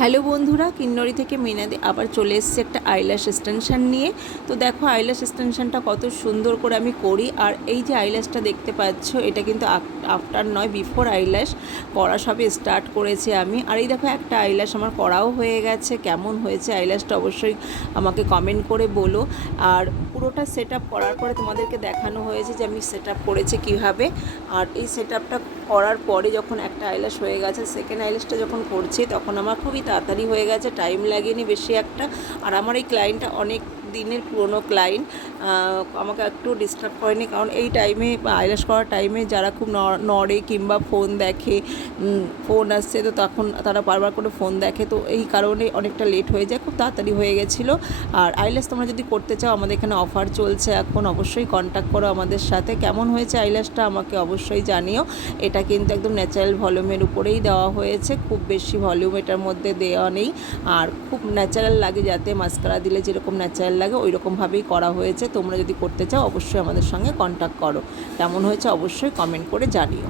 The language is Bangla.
হ্যালো বন্ধুরা, কিন্নরি থেকে মিনাদি আবার চলে এসেছে একটা আইল্যাশ এক্সটেনশান নিয়ে। তো দেখো আইল্যাশ এক্সটেনশানটা কত সুন্দর করে আমি করি। আর এই যে আইল্যাশটা দেখতে পাচ্ছ, এটা কিন্তু আফটার নয়, বিফোর আইল্যাশ করা সবে স্টার্ট করেছি আমি। আর এই দেখো একটা আইল্যাশ আমার করাও হয়ে গেছে। কেমন হয়েছে আইল্যাশটা অবশ্যই আমাকে কমেন্ট করে বলো। আর পুরোটা সেট আপ করার পরে তোমাদেরকে দেখানো হয়েছে যে আমি সেট আপ করেছি কীভাবে। আর এই সেট আপটা করার পরে যখন একটা আইল্যাশ হয়ে গেছে, সেকেন্ড আইল্যাশটা যখন করছি তখন আমার খুবই তাড়াতাড়ি হয়ে গেছে, টাইম লাগেনি বেশি একটা। আর আমার এই ক্লায়েন্টটা অনেক দিনের পুরনো ক্লায়েন্ট, আমাকে একটু ডিস্টার্ব করেনি। কারণ এই টাইমে আইল্যাশ করার টাইমে যারা খুব নড়ে কিংবা ফোন দেখে, ফোন আসছে তো তখন তারা বারবার করে ফোন দেখে, তো এই কারণে অনেকটা লেট হয়ে যায়, খুব তাড়াতাড়ি হয়ে গেছিলো। আর আইল্যাশ তোমরা যদি করতে চাও, আমাদের এখানে অফার চলছে এখন, অবশ্যই কন্ট্যাক্ট করো আমাদের সাথে। কেমন হয়েছে আইল্যাশটা আমাকে অবশ্যই জানিও। এটা কিন্তু একদম ন্যাচারাল ভলিউমের উপরেই দেওয়া হয়েছে, খুব বেশি ভলিউম এটার মধ্যে দেওয়া নেই। আর খুব ন্যাচারাল লাগে, যাতে মাস্কারা দিলে যেরকম ন্যাচারাল লাগে ওই রকমভাবেই করা হয়েছে। তোমরা যদি করতে চাও অবশ্যই আমাদের সঙ্গে কন্ট্যাক্ট করো। কেমন হয়েছে অবশ্যই কমেন্ট করে জানিও।